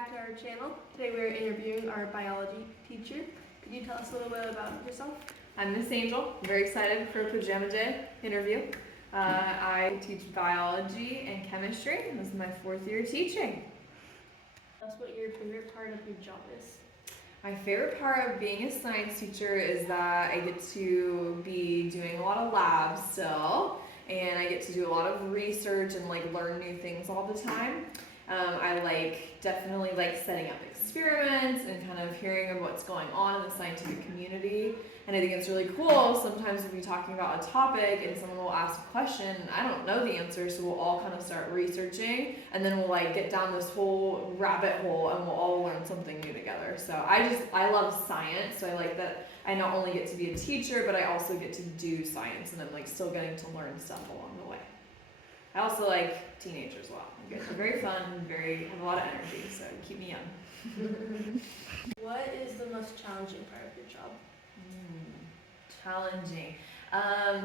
back to our channel. Today we're interviewing our biology teacher. Could you tell us a little bit about yourself? I'm Miss Angel. I'm very excited for a Pajama Day interview. I teach biology and chemistry. This is my 4th year teaching. Tell us what your favorite part of your job is. My favorite part of being a science teacher is that I get to be doing a lot of labs still, and I get to do a lot of research and learn new things all the time. I definitely like setting up experiments and kind of hearing of what's going on in the scientific community. And I think it's really cool. Sometimes we'll be talking about a topic and someone will ask a question and I don't know the answer, so we'll all kind of start researching and then we'll get down this whole rabbit hole and we'll all learn something new together. So I love science, so I like that I not only get to be a teacher, but I also get to do science and I'm still getting to learn stuff along the way. I also like teenagers a lot. They're very fun and have a lot of energy, so keep me young. What is the most challenging part of your job? Challenging.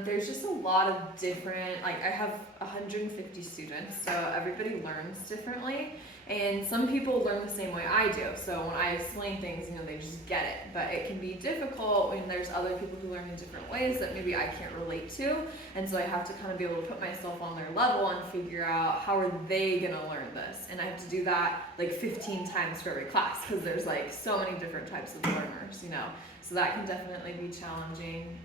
There's just a lot of different, I have 150 students, so everybody learns differently. And some people learn the same way I do. So when I explain things, they just get it. But it can be difficult when there's other people who learn in different ways that maybe I can't relate to. And so I have to kind of be able to put myself on their level and figure out how are they going to learn this. And I have to do that 15 times for every class because there's so many different types of learners, So that can definitely be challenging.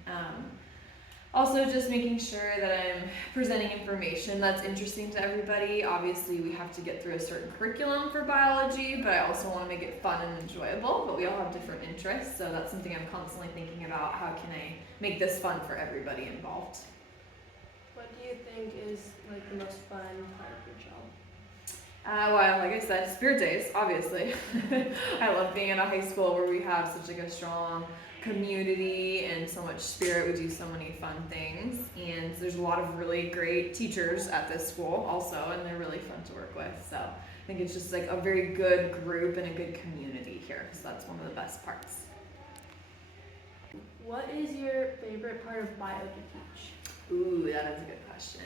Also, just making sure that I'm presenting information that's interesting to everybody. Obviously, we have to get through a certain curriculum for biology, but I also want to make it fun and enjoyable, but we all have different interests, so that's something I'm constantly thinking about. How can I make this fun for everybody involved? What do you think is the most fun part of your job? Well, like I said, spirit days, obviously. I love being in a high school where we have such a strong community and so much spirit. We do so many fun things, and there's a lot of really great teachers at this school also, and they're really fun to work with. So I think it's just a very good group and a good community here, so that's one of the best parts. What is your favorite part of bio to teach? Ooh, that is a good question.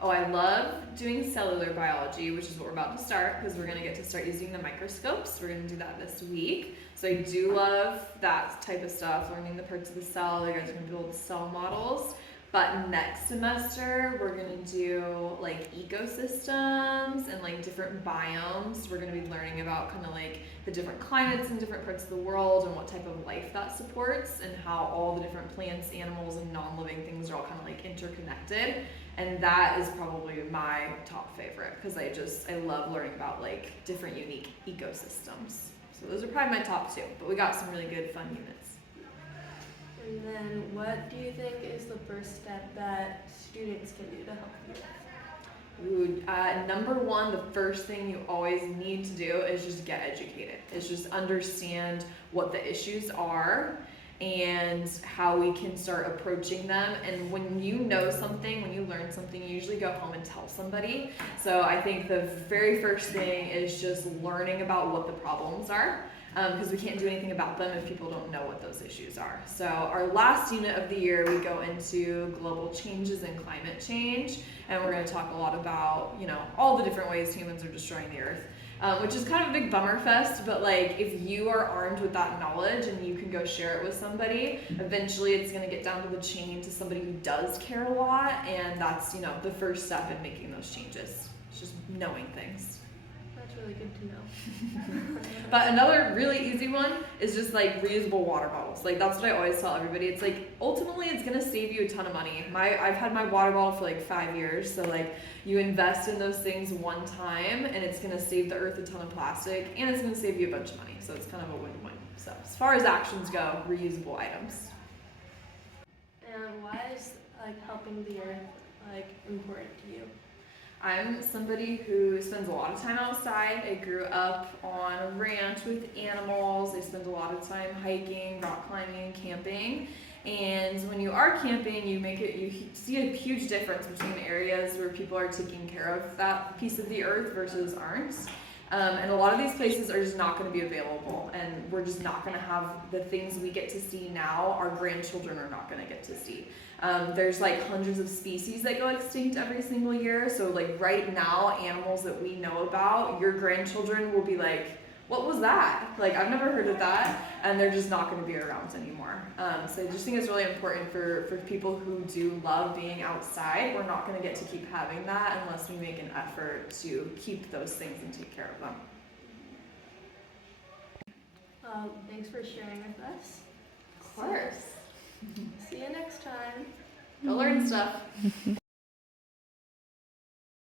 I love doing cellular biology, which is what we're about to start because we're going to get to start using the microscopes. We're going to do that this week. So I do love that type of stuff, learning the parts of the cell. You guys are going to build cell models. But next semester, we're going to do ecosystems and different biomes. We're going to be learning about the different climates in different parts of the world and what type of life that supports and how all the different plants, animals, and non-living things are all interconnected. And that is probably my top favorite because I love learning about different unique ecosystems. So those are probably my top 2, but we got some really good fun units. And then what do you think is the first step that students can do to help you? Number 1, the first thing you always need to do is just get educated. Is just understand what the issues are and how we can start approaching them. And when you know something, when you learn something, you usually go home and tell somebody. So I think the very first thing is just learning about what the problems are. Because we can't do anything about them if people don't know what those issues are. So our last unit of the year, we go into global changes and climate change, and we're going to talk a lot about, all the different ways humans are destroying the earth, which is kind of a big bummer fest, but if you are armed with that knowledge and you can go share it with somebody, eventually it's going to get down to the chain to somebody who does care a lot, and that's, the first step in making those changes. It's just knowing things. That's really good to know. But another really easy one is just reusable water bottles. That's what I always tell everybody. It's ultimately it's gonna save you a ton of money. I've had my water bottle for 5 years, so you invest in those things one time and it's gonna save the earth a ton of plastic and it's gonna save you a bunch of money. So it's kind of a win-win. So as far as actions go, reusable items. And why is helping the earth important to you? I'm somebody who spends a lot of time outside. I grew up on a ranch with animals. I spend a lot of time hiking, rock climbing, camping. And when you are camping, you see a huge difference between areas where people are taking care of that piece of the earth versus aren't. And a lot of these places are just not going to be available, and we're just not going to have the things we get to see now. Our grandchildren are not going to get to see. There's like hundreds of species that go extinct every single year. So like right now, animals that we know about, your grandchildren will be like, what was that? Like, I've never heard of that, and they're just not going to be around anymore. So I just think it's really important for people who do love being outside. We're not going to get to keep having that unless we make an effort to keep those things and take care of them. Thanks for sharing with us. Of course. See you next time. Go learn stuff.